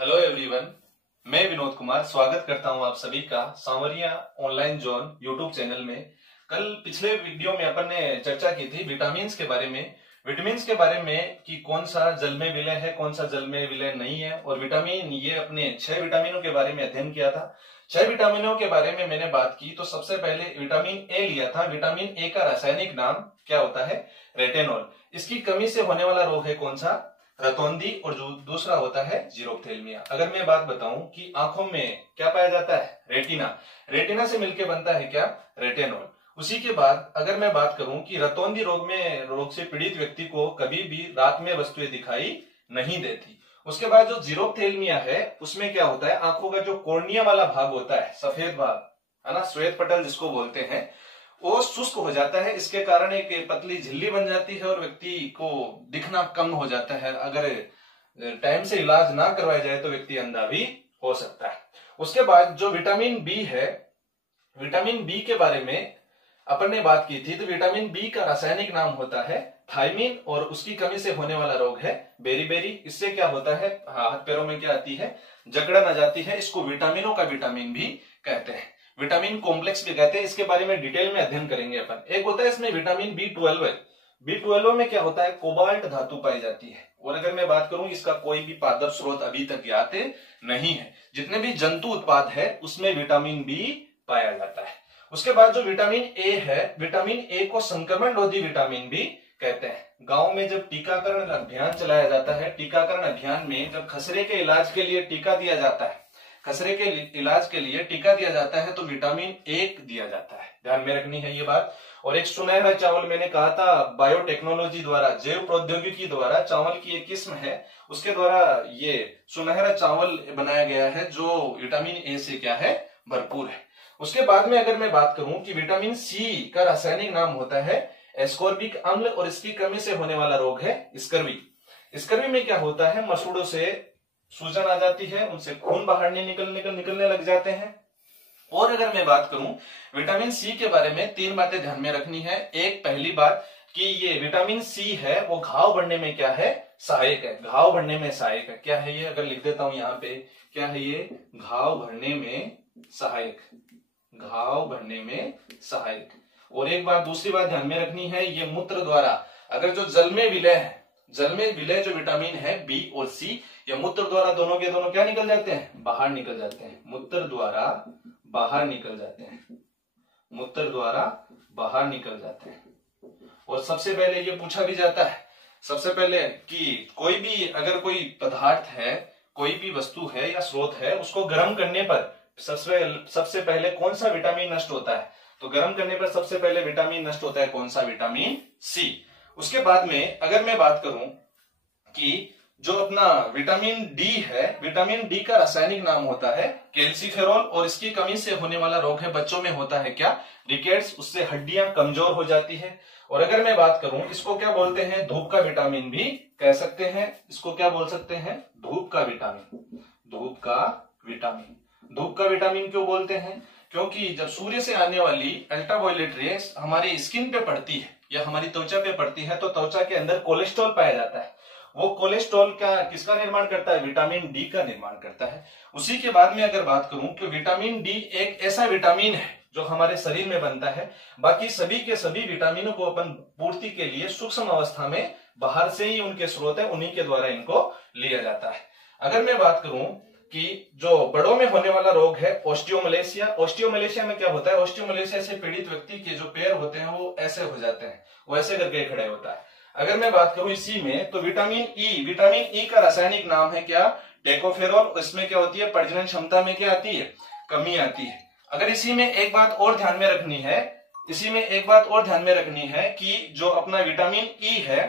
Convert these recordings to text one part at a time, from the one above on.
Hello everyone, मैं विनोद कुमार स्वागत करता हूं आप सभी का सांवरिया ऑनलाइन जोन यूट्यूब चैनल में। कल पिछले वीडियो में अपन ने चर्चा की थी विटामिन्स के बारे में। विटामिन्स के बारे में कि कौन सा जल में विलय है, कौन सा जल में विलय नहीं है, और विटामिन ये अपने 6 विटामिनों के बारे में अध्ययन किया था। 6 विटामिनों के बारे में मैंने बात की तो सबसे पहले विटामिन ए लिया था। विटामिन ए का रासायनिक नाम क्या होता है? रेटिनॉल। इसकी कमी से होने वाला रोग है कौन सा? रतौंधी। और जो दूसरा होता है जीरोप्थेल्मिया। अगर मैं बात बताऊं कि आंखों में क्या पाया जाता है? रेटिना। रेटिना से मिलकर बनता है क्या? रेटिनॉल। उसी के बाद अगर मैं बात करूं कि रतौंधी रोग से पीड़ित व्यक्ति को कभी भी रात में वस्तुएं दिखाई नहीं देती। उसके बाद जो जीरोप्थेल्मिया है उसमें क्या होता है? आंखों का जो कॉर्निया वाला भाग होता है, सफेद भाग है ना, श्वेत पटल जिसको बोलते हैं, वो शुष्क हो जाता है। इसके कारण एक पतली झिल्ली बन जाती है और व्यक्ति को दिखना कम हो जाता है। अगर टाइम से इलाज ना करवाया जाए तो व्यक्ति अंधा भी हो सकता है। उसके बाद जो विटामिन बी है, विटामिन बी के बारे में अपन ने बात की थी। तो विटामिन बी का रासायनिक नाम होता है थायमिन, और उसकी कमी से होने वाला रोग है बेरीबेरी। इससे क्या होता है? हाथ पैरों में क्या आती है? जकड़न आ जाती है। इसको विटामिनों का विटामिन भी कहते हैं, विटामिन कॉम्प्लेक्स भी कहते हैं। इसके बारे में डिटेल में अध्ययन करेंगे अपन। एक होता है इसमें विटामिन B12 है। B12 में क्या होता है? कोबाल्ट धातु पाई जाती है। और अगर मैं बात करूं, इसका कोई भी पादप स्रोत अभी तक ज्ञात नहीं है। जितने भी जंतु उत्पाद है उसमें विटामिन बी पाया जाता है। उसके बाद जो विटामिन ए है, विटामिन ए को संक्रमण रोधी विटामिन भी कहते हैं। गांव में जब टीकाकरण अभियान चलाया जाता है, टीकाकरण अभियान में जब खसरे के इलाज के लिए टीका दिया जाता है, खसरे के इलाज के लिए टीका दिया जाता है तो विटामिन ए दिया जाता है। ध्यान में रखनी है ये बात। और एक सुनहरा चावल, मैंने कहा था बायोटेक्नोलॉजी द्वारा, जैव प्रौद्योगिकी द्वारा चावल की एक किस्म है, उसके द्वारा ये सुनहरा चावल बनाया गया है जो विटामिन ए से क्या है? भरपूर है। उसके बाद में अगर मैं बात करूं कि विटामिन सी का रासायनिक नाम होता है एस्कॉर्बिक अम्ल, और इसकी कमी से होने वाला रोग है स्कर्वी। स्कर्वी में क्या होता है? मसूड़ों से सूजन आ जाती है, उनसे खून बाहर निकलने लग जाते हैं। और अगर मैं बात करूं विटामिन सी के बारे में, 3 बातें ध्यान में रखनी है। एक, पहली बात कि ये विटामिन सी है वो घाव बढ़ने में क्या है? सहायक है। घाव बढ़ने में सहायक है। क्या है ये? अगर लिख देता हूं यहाँ पे, क्या है ये? घाव भरने में सहायक। घाव भरने में सहायक। और एक बात, दूसरी बात ध्यान में रखनी है, ये मूत्र द्वारा, अगर जो जल में विलय है, जल में विलय जो विटामिन है बी और सी, या मूत्र द्वारा दोनों के दोनों क्या निकल जाते हैं? बाहर निकल जाते हैं। मूत्र द्वारा बाहर निकल जाते हैं। मूत्र द्वारा बाहर निकल जाते हैं। और सबसे पहले ये पूछा भी जाता है सबसे पहले कि कोई भी अगर कोई पदार्थ है, कोई भी वस्तु है या स्रोत है, उसको गर्म करने पर सबसे पहले कौन सा विटामिन नष्ट होता है? तो गर्म करने पर सबसे पहले विटामिन नष्ट होता है कौन सा? Vitamin C. उसके बाद में अगर मैं बात करूं कि जो अपना विटामिन डी है, विटामिन डी का रासायनिक नाम होता है कैल्सीफेरॉल, और इसकी कमी से होने वाला रोग है बच्चों में होता है क्या? रिकेट्स। उससे हड्डियां कमजोर हो जाती है। और अगर मैं बात करूं, इसको क्या बोलते हैं? धूप का विटामिन भी कह सकते हैं। इसको क्या बोल सकते हैं? धूप का विटामिन। धूप का विटामिन। धूप का विटामिन क्यों बोलते हैं? क्योंकि जब सूर्य से आने वाली अल्ट्रावायलेट रेस हमारी स्किन पे पड़ती है या हमारी त्वचा पे पड़ती है, तो त्वचा के अंदर कोलेस्ट्रॉल पाया जाता है। वो कोलेस्ट्रॉल का किसका निर्माण करता है? विटामिन डी का निर्माण करता है। उसी के बाद में अगर बात करूं कि विटामिन डी एक ऐसा विटामिन है जो हमारे शरीर में बनता है। बाकी सभी के सभी विटामिनों को अपन पूर्ति के लिए सूक्ष्म अवस्था में बाहर से ही उनके स्रोत है, उन्हीं के द्वारा इनको लिया जाता है। अगर मैं बात करूं कि जो बड़ों में होने वाला रोग है ऑस्टियोमलेशिया। ऑस्टियोमलेशिया में क्या होता है? ऑस्टियोमलेशिया से पीड़ित व्यक्ति के जो पैर होते हैं वो ऐसे हो जाते हैं, वो ऐसे करके खड़े होता है। अगर मैं बात करूं इसी में, तो विटामिन ई का रासायनिक नाम है क्या? टेकोफेरॉल। इसमें क्या होती है? प्रजनन क्षमता में क्या आती है? कमी आती है। अगर इसी में एक बात और ध्यान में रखनी है, इसी में एक बात और ध्यान में रखनी है कि जो अपना विटामिन ई है,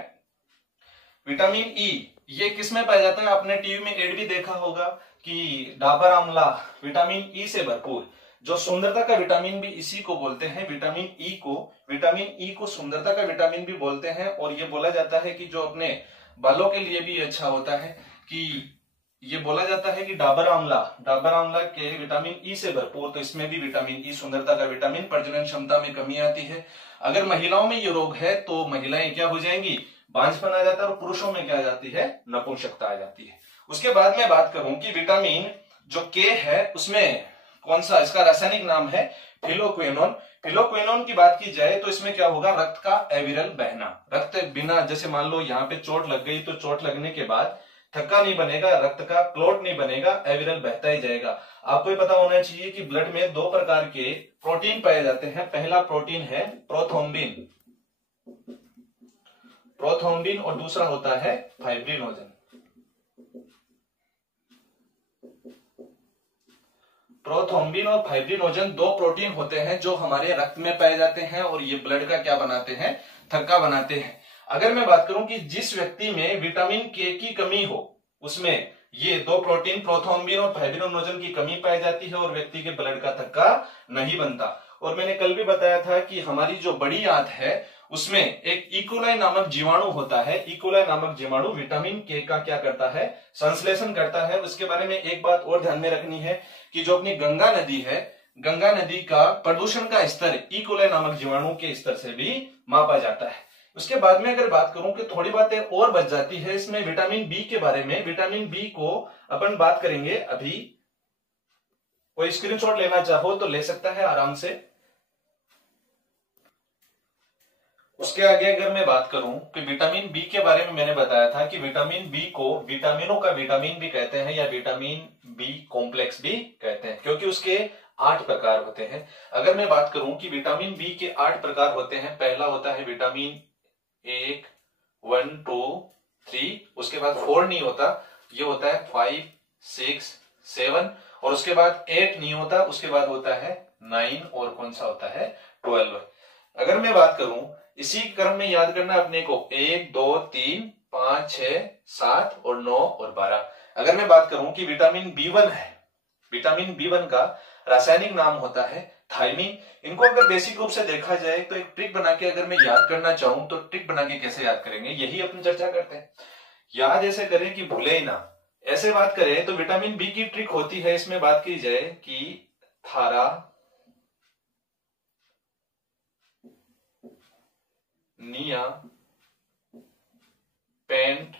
विटामिन ई ये किस में पाया जाता है? आपने टीवी में एड भी देखा होगा कि डाबर आंवला विटामिन ई से भरपूर। जो सुंदरता का विटामिन भी इसी को बोलते हैं, विटामिन ई को सुंदरता का विटामिन भी बोलते हैं। और ये बोला जाता है कि जो अपने बालों के लिए भी अच्छा होता है, कि ये बोला जाता है कि डाबर आंवला के विटामिन ई से भरपूर। तो इसमें भी विटामिन ई सुंदरता का विटामिन, प्रजनन क्षमता में कमी आती है। अगर महिलाओं में ये रोग है तो महिलाएं क्या हो जाएंगी? बांझपन आ जाता है। और पुरुषों में क्या आ जाती है? नपुंसकता आ जाती है। उसके बाद मैं बात करूं कि विटामिन जो के है उसमें कौन सा, इसका रासायनिक नाम है फिलोक्विनोन। फिलोक्विनोन की बात की जाए तो इसमें क्या होगा, रक्त का अविरल बहना। रक्त बिना, जैसे मान लो यहाँ पे चोट लग गई तो चोट लगने के बाद थक्का नहीं बनेगा, रक्त का क्लॉट नहीं बनेगा, अविरल बहता ही जाएगा। आपको ये पता होना चाहिए कि ब्लड में 2 प्रकार के प्रोटीन पाए जाते हैं। पहला प्रोटीन है प्रोथ्रोम्बिन, प्रोथ्रोम्बिन, और दूसरा होता है फाइब्रिनोजन। प्रोथ्रोम्बिन और फाइब्रिनोजन 2 प्रोटीन होते हैं जो हमारे रक्त में पाए जाते हैं और ये ब्लड का क्या बनाते हैं, थक्का बनाते हैं। अगर मैं बात करूं कि जिस व्यक्ति में विटामिन के की कमी हो, उसमें ये 2 प्रोटीन प्रोथ्रोम्बिन और फाइब्रिनोजन की कमी पाई जाती है और व्यक्ति के ब्लड का थक्का नहीं बनता। और मैंने कल भी बताया था कि हमारी जो बड़ी आंत है उसमें एक इकोलाई नामक जीवाणु होता है। इकोलाई नामक जीवाणु विटामिन के का क्या करता है, संश्लेषण करता है। उसके बारे में एक बात और ध्यान में रखनी है कि जो अपनी गंगा नदी है, गंगा नदी का प्रदूषण का स्तर इकोलाई नामक जीवाणु के स्तर से भी मापा जाता है। उसके बाद में अगर बात करूं कि थोड़ी बातें और बच जाती है इसमें विटामिन बी के बारे में। विटामिन बी को अपन बात करेंगे अभी। कोई स्क्रीनशॉट लेना चाहो तो ले सकता है आराम से। उसके आगे अगर मैं बात करूं कि विटामिन बी के बारे में मैंने बताया था कि विटामिन बी को विटामिनों का विटामिन भी कहते हैं या विटामिन बी कॉम्प्लेक्स भी कहते हैं, क्योंकि उसके 8 प्रकार होते हैं। अगर मैं बात करूं कि विटामिन बी के 8 प्रकार होते हैं, पहला होता है विटामिन 1, 2, 3, उसके बाद 4 नहीं होता, ये होता है 5, 6, 7, और उसके बाद 8 नहीं होता, उसके बाद होता है 9 और कौन सा होता है 12। अगर मैं बात करूं इसी क्रम में याद करना अपने को 1, 2, 3, 5, 6, 7 और 9 और 12। अगर मैं बात करूं कि विटामिन B1 है, विटामिन B1 का रासायनिक नाम होता है थायमीन। इनको अगर बेसिक रूप से देखा जाए तो एक ट्रिक बना के अगर मैं याद करना चाहूं तो ट्रिक बना के कैसे याद करेंगे, यही अपन चर्चा करते हैं। याद ऐसे करें कि भूले ही ना, ऐसे बात करें तो विटामिन बी की ट्रिक होती है, इसमें बात की जाए कि थारा, निया, पेंट,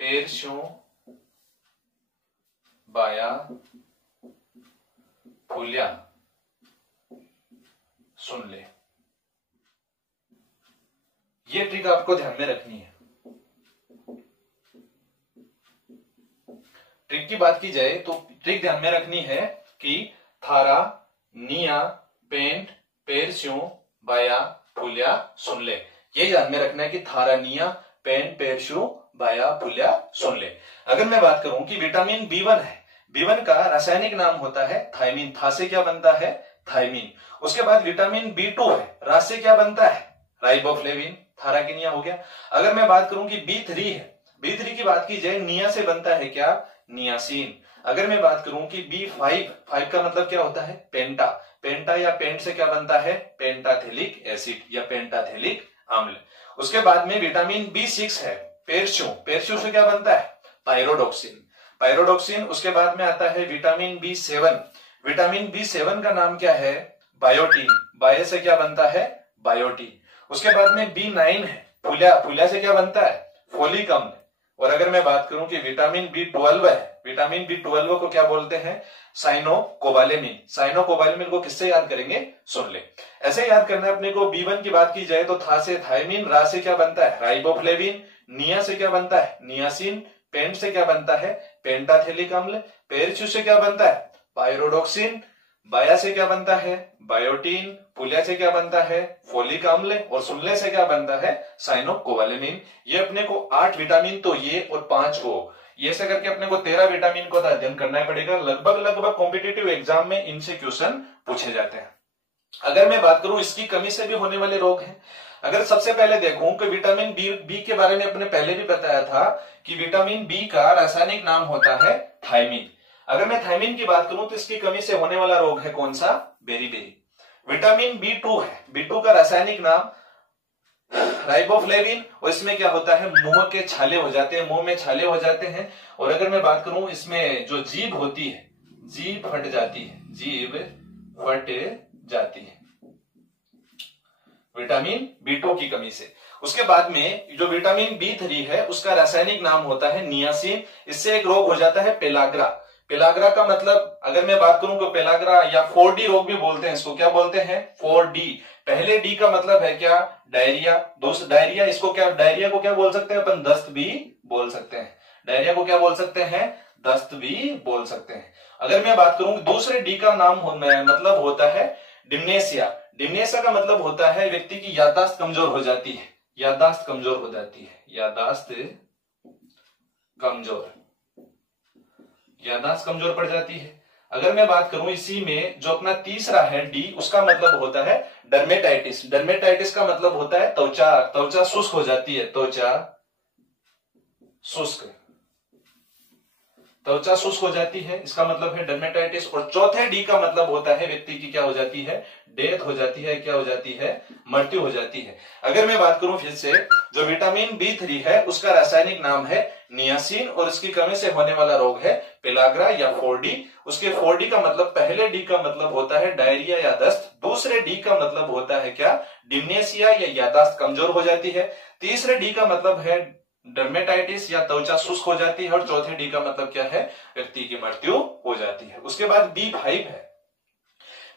पेरशो, बाया, फुलिया, सुन ले। ये ट्रिक आपको ध्यान में रखनी है। ट्रिक की बात की जाए तो ट्रिक ध्यान में रखनी है कि थारा, निया, पेंट, पेरस्यो, बाया, फुलिया, सुन ले। ये ध्यान में रखना है कि थारा, निया, पेंट, पेरस्यो, बाया, फुलिया, सुन ले। अगर मैं बात करूं कि विटामिन B1 है, B1 का रासायनिक नाम होता है थायमीन। था से क्या बनता है, थायमीन। उसके बाद विटामिन B2 है, रा से क्या बनता है, राइबोफ्लेविन, थारा की निया हो गया। अगर मैं बात करूं कि B3 है, B3 की बात की जाए निया से बनता है क्या, नियासिन। अगर मैं बात करूं कि B5, 5 का मतलब क्या होता है, पेंटा, पेंटा या पेंट से क्या बनता है, पेंटाथेलिक एसिड या पेंटाथेलिक अम्ल। उसके बाद में विटामिन B6 है, पेरस्यो, पेरस्यो से क्या बनता है, पायरोडोक्सिन, पायरोडोक्सिन। उसके बाद में आता है विटामिन B7, विटामिन B7 का नाम क्या है, बायोटीन, बायो से क्या बनता है, बायोटीन। उसके बाद में B9 है, फुलिया, फुलिया से क्या बनता है, फोलिक अम्ल। और अगर मैं बात करूं कि विटामिन B12 है, विटामिन B12 को क्या बोलते हैं, साइनोकोबालेमिन, साइनोकोबालेमिन को किससे याद करेंगे, सुन ले। ऐसे याद करना है अपने को। B1 की बात की जाए तो था से थायमीन, रा से क्या बनता है, राइबोफ्लेविन, निया से क्या बनता है, नियासिन, पेंट से क्या बनता है, पेंटाथेलिक अम्ल, पेरस्यो से क्या बनता है, पायरोडोक्सिन, बाया से क्या बनता है, बायोटीन, फुलिया से क्या बनता है, फोलिक अम्ल, और सुनले से क्या बनता है, साइनोकोबालेमिन। ये अपने को 8 विटामिन तो ये और 5 को, ये से करके अपने को 13 विटामिन को अध्ययन करना पड़ेगा। लगभग कॉम्पिटिटिव एग्जाम में इनसे क्वेश्चन पूछे जाते हैं। अगर मैं बात करूं इसकी कमी से भी होने वाले रोग हैं, अगर सबसे पहले देखूं कि विटामिन बी के बारे में अपने पहले भी बताया था कि विटामिन बी का रासायनिक नाम होता है थायमीन। अगर मैं थायमीन की बात करूं तो इसकी कमी से होने वाला रोग है कौन सा, बेरीबेरी। विटामिन B2 है, B2 का रासायनिक नाम राइबोफ्लेविन, और इसमें क्या होता है, मुंह के छाले हो जाते हैं, मुंह में छाले हो जाते हैं। और अगर मैं बात करूं इसमें जो जीभ होती है, जीभ फट जाती है, जीभ फट जाती है। विटामिन B2 की कमी से। उसके बाद में जो विटामिन B3 है उसका रासायनिक नाम होता है नियासिन। इससे एक रोग हो जाता है पेलाग्रा। पेलाग्रा का मतलब अगर मैं बात करूं तो पेलाग्रा या 4D रोग भी बोलते हैं इसको। क्या बोलते हैं? 4D। पहले डी का मतलब है क्या? डायरिया। दोस्त डायरिया, इसको क्या, डायरिया को क्या बोल सकते हैं अपन? दस्त भी बोल सकते हैं। डायरिया को क्या बोल सकते हैं? दस्त भी बोल सकते हैं। अगर मैं बात करूं दूसरे डी का नाम मतलब होता है डिम्नेशिया। डिम्नेशिया का मतलब होता है व्यक्ति की याददाश्त कमजोर हो जाती है। याददाश्त कमजोर हो जाती है। याददाश्त कमजोर, याददाश्त कमजोर पड़ जाती है। अगर मैं बात करूं इसी में जो अपना तीसरा है डी, उसका मतलब होता है डर्मेटाइटिस। डर्मेटाइटिस का मतलब होता है त्वचा शुष्क हो जाती है। त्वचा शुष्क हो जाती है, इसका मतलब है डर्मेटाइटिस। और चौथे डी का मतलब होता है व्यक्ति की क्या हो जाती है? डेथ हो जाती है। क्या हो जाती है? मृत्यु हो जाती है। अगर मैं बात करूं फिर से, जो विटामिन B3 है उसका रासायनिक नाम है नियासिन और इसकी कमी से होने वाला रोग है पेलाग्रा या 4D। उसके 4D का मतलब, पहले डी का मतलब होता है डायरिया या दस्त। दूसरे डी का मतलब होता है क्या? डिम्नेशिया या याददाश्त कमजोर हो जाती है। तीसरे डी का मतलब है डर्मेटाइटिस या त्वचा शुष्क हो जाती है। और चौथे डी का मतलब क्या है? व्यक्ति की मृत्यु हो जाती है। उसके बाद B5 है।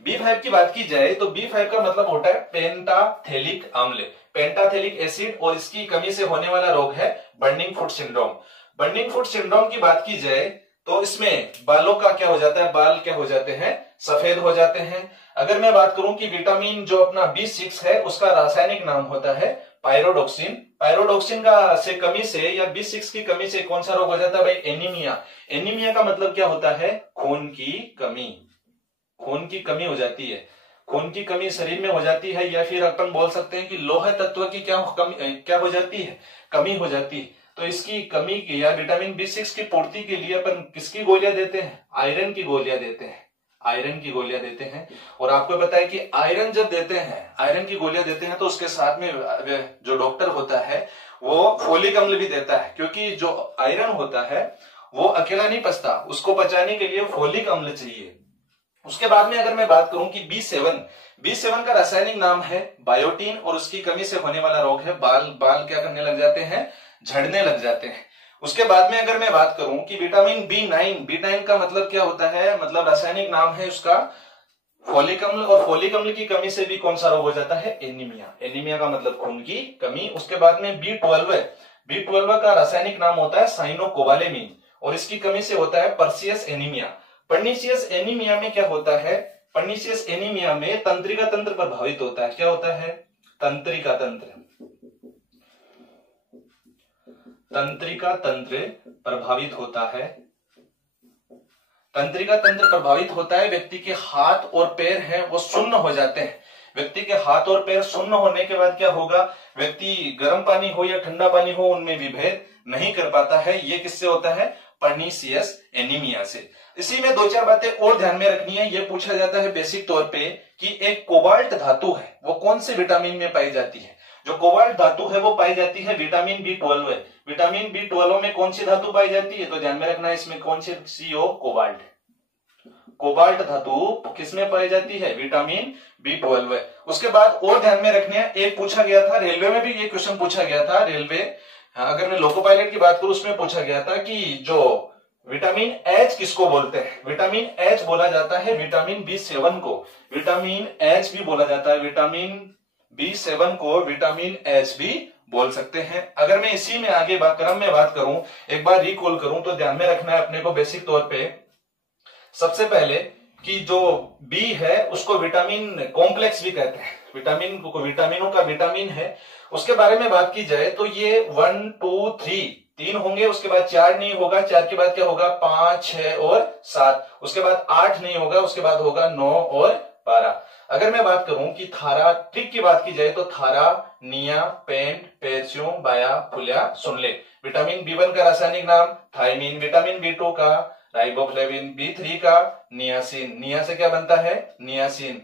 B5 की बात की जाए तो B5 का मतलब होता है पेंटाथेलिक अम्ल, पेंटाथेलिक एसिड। और इसकी कमी से होने वाला रोग है burning foot syndrome. Burning foot syndrome की बात की जाए तो इसमें बालों का क्या हो जाता है? बाल क्या हो जाते हैं? सफेद हो जाते हैं। अगर मैं बात करूं कि विटामिन जो अपना B6 है उसका रासायनिक नाम होता है पायरोडोक्सिन। पायरोडोक्सिन का से कमी से या B6 की कमी से कौन सा रोग हो जाता है भाई? एनीमिया। एनीमिया का मतलब क्या होता है? खून की कमी। खून की कमी हो जाती है। खून की कमी शरीर में हो जाती है, या फिर अपन बोल सकते हैं कि लोह तत्व की क्या हो जाती है? कमी हो जाती है। तो इसकी कमी की या विटामिन B6 की पूर्ति के लिए अपन किसकी गोलियां देते हैं? आयरन की गोलियां देते हैं। आयरन की गोलियां देते हैं। और आपको पता है कि आयरन जब देते हैं, आयरन की गोलियां देते हैं, तो उसके साथ में जो डॉक्टर होता है वो फोलिक अम्ल भी देता है। क्योंकि जो आयरन होता है वो अकेला नहीं पचता, उसको पचाने के लिए फोलिक अम्ल चाहिए। उसके बाद में अगर मैं बात करूं कि B7 का रासायनिक नाम है बायोटीन। और उसकी कमी से होने वाला रोग है बाल क्या करने लग जाते हैं? झड़ने लग जाते हैं। उसके बाद में अगर मैं बात करूं कि विटामिन B9 का मतलब क्या होता है? मतलब रासायनिक नाम है उसका फोलिक अम्ल। और फोलिक अम्ल की कमी से भी कौन सा रोग हो जाता है? एनीमिया। एनीमिया का मतलब खून की कमी। उसके बाद में B12 है। B12 का रासायनिक नाम होता है साइनोकोबालेमिन। और इसकी कमी से होता है पर्सियस एनीमिया। पर्निशियस एनीमिया में क्या होता है? पर्निशियस एनीमिया में तंत्रिका तंत्र प्रभावित होता है। क्या होता है? तंत्रिका तंत्र प्रभावित होता है। तंत्रिका तंत्र प्रभावित होता है। व्यक्ति के हाथ और पैर हैं वो सुन्न हो जाते हैं। व्यक्ति के हाथ और पैर सुन्न होने के बाद क्या होगा? व्यक्ति गर्म पानी हो या ठंडा पानी हो उनमें विभेद नहीं कर पाता है। ये किससे होता है? पर्निशियस एनीमिया से। इसी में दो चार बातें और ध्यान में रखनी है। ये पूछा जाता है बेसिक तौर पे कि एक कोबाल्ट धातु है वो कौन से विटामिन में पाई जाती है? जो कोबाल्ट धातु है वो पाई जाती है विटामिन B12 है। विटामिन B12 में कौन सी धातु पाई जाती है? तो ध्यान में रखना है इसमें कौन सी CO कोबाल्ट। कोबाल्ट धातु किसमें पाई जाती है? विटामिन B12 है। उसके बाद और ध्यान में रखने हैं, एक पूछा गया था रेलवे में भी, ये क्वेश्चन पूछा गया था रेलवे, अगर मैं लोको पायलट की बात करूं उसमें पूछा गया था कि जो विटामिन H किसको बोलते हैं? विटामिन H बोला जाता है विटामिन B7 को। विटामिन H भी बोला जाता है, विटामिन B7 को विटामिन H भी बोल सकते हैं। अगर मैं इसी में आगे क्रम में बात करूं, एक बार रिकॉल करूं, तो ध्यान में रखना है अपने को बेसिक तौर पे सबसे पहले कि जो B है उसको विटामिन कॉम्प्लेक्स भी कहते हैं। विटामिनों का विटामिन है। उसके बारे में बात की जाए तो ये 1 2 3 होंगे। उसके बाद 4 नहीं होगा। 4 के बाद क्या होगा? 5 6 और 7। उसके बाद 8 नहीं होगा। उसके बाद होगा 9 और 12। अगर मैं बात करूं कि थारा ट्रिक की बात की जाए तो थारा, निया, पेंट, पेरच्यू, बाया, फुलिया, सुनले। विटामिन B1 का रासायनिक नाम थायमिन। विटामिन B2 का राइबोफ्लेविन। B3 का नियासिन। निया से क्या बनता है? नियासिन।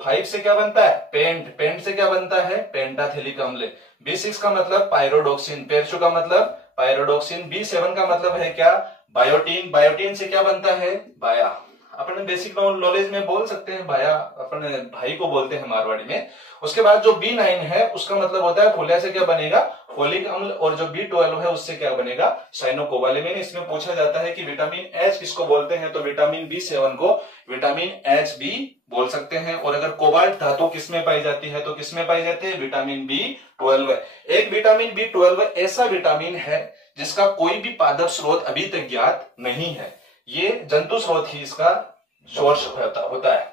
5 से क्या बनता है? पेंट से क्या बनता है? पेंटाथेलिक अम्ल। B6 का मतलब पायरोडोक्सिन। पेरच्यू का मतलब पायरोडोक्सिन। B7 का मतलब है क्या? बायोटीन। बायोटीन से क्या बनता है? बाया। अपने बेसिक नॉलेज में बोल सकते हैं भाया, अपने भाई को बोलते हैं मारवाड़ी में। उसके बाद जो B9 है उसका मतलब होता है फुलिया से क्या बनेगा, फोलिक अम्ल, और जो B12 है उससे क्या बनेगा, साइनोकोबालेमिन। इसमें पूछा जाता है कि विटामिन H किसको बोलते हैं, तो विटामिन B7 को विटामिन HB बोल सकते हैं। और अगर कोबाल्ट धातु किसमें पाई जाती है, तो किसमें पाई जाती है, विटामिन B12। एक विटामिन B12 ऐसा विटामिन है जिसका कोई भी पादप स्रोत अभी तक ज्ञात नहीं है, ये जंतु स्रोत ही इसका सोर्स होता है।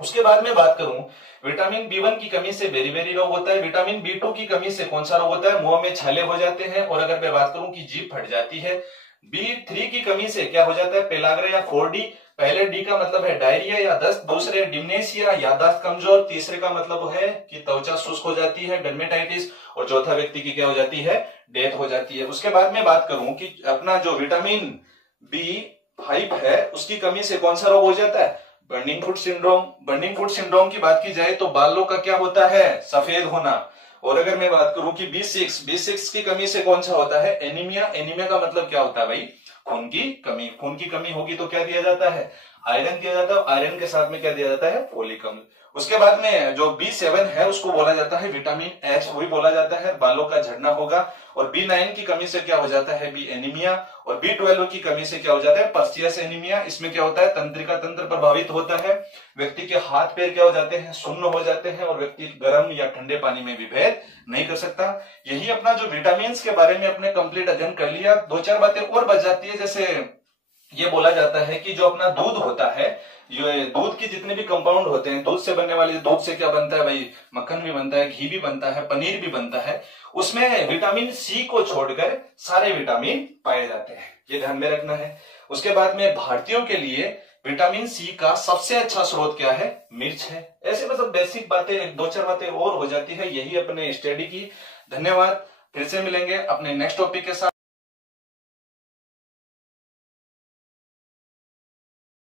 उसके बाद में बात करूं, विटामिन B1 की कमी से बेरी रोग होता है। विटामिन B2 की कमी से कौन सा रोग होता है, मुंह में छाले हो जाते हैं। और अगर मैं बात करूं कि जीभ फट जाती है। B3 की कमी से क्या हो जाता है, पेलाग्रा या 4D। पहले D का मतलब है डायरिया या दस्त, दूसरे डिमनेशिया यादाश्त कमजोर, तीसरे का मतलब है कि त्वचा शुष्क हो जाती है, डर्मेटाइटिस, और चौथा व्यक्ति की क्या हो जाती है, डेथ हो जाती है। उसके बाद में बात करूं कि अपना जो विटामिन B5 है उसकी कमी से कौन सा रोग हो जाता है, burning foot syndrome. Burning foot syndrome की बात की जाए तो बालों का क्या होता है, सफेद होना। और अगर मैं बात करूं कि B6 की कमी से कौन सा होता है, एनीमिया। एनीमिया का मतलब क्या होता है भाई, खून की कमी। खून की कमी होगी तो क्या दिया जाता है, आयरन दिया जाता है। आयरन के साथ में क्या दिया जाता है, फोलिक अम्ल। उसके बाद में जो B7 है उसको बोला जाता है विटामिन H, वही बोला जाता है बालों का झड़ना होगा। और B9 की कमी से क्या हो जाता है, B एनीमिया। और B12 की कमी से क्या हो जाता है, पर्सियस एनीमिया। इसमें क्या होता है, तंत्रिका तंत्र प्रभावित होता है, व्यक्ति के हाथ पैर क्या हो जाते हैं, सुन्न हो जाते हैं, और व्यक्ति गर्म या ठंडे पानी में भी भेद नहीं कर सकता। यही अपना जो विटामिन के बारे में अपने कंप्लीट अध्ययन कर लिया। दो चार बातें और बच जाती है, जैसे ये बोला जाता है कि जो अपना दूध होता है, ये दूध की जितने भी कंपाउंड होते हैं, दूध से बनने वाले, दूध से क्या बनता है भाई, मक्खन भी बनता है, घी भी बनता है, पनीर भी बनता है, उसमें विटामिन C को छोड़कर सारे विटामिन पाए जाते हैं, ये ध्यान में रखना है। उसके बाद में भारतीयों के लिए विटामिन C का सबसे अच्छा स्रोत क्या है, मिर्च है। ऐसे मतलब बेसिक बातें, दो चार बातें और हो जाती है, यही अपने स्टडी की। धन्यवाद, फिर से मिलेंगे अपने नेक्स्ट टॉपिक के साथ।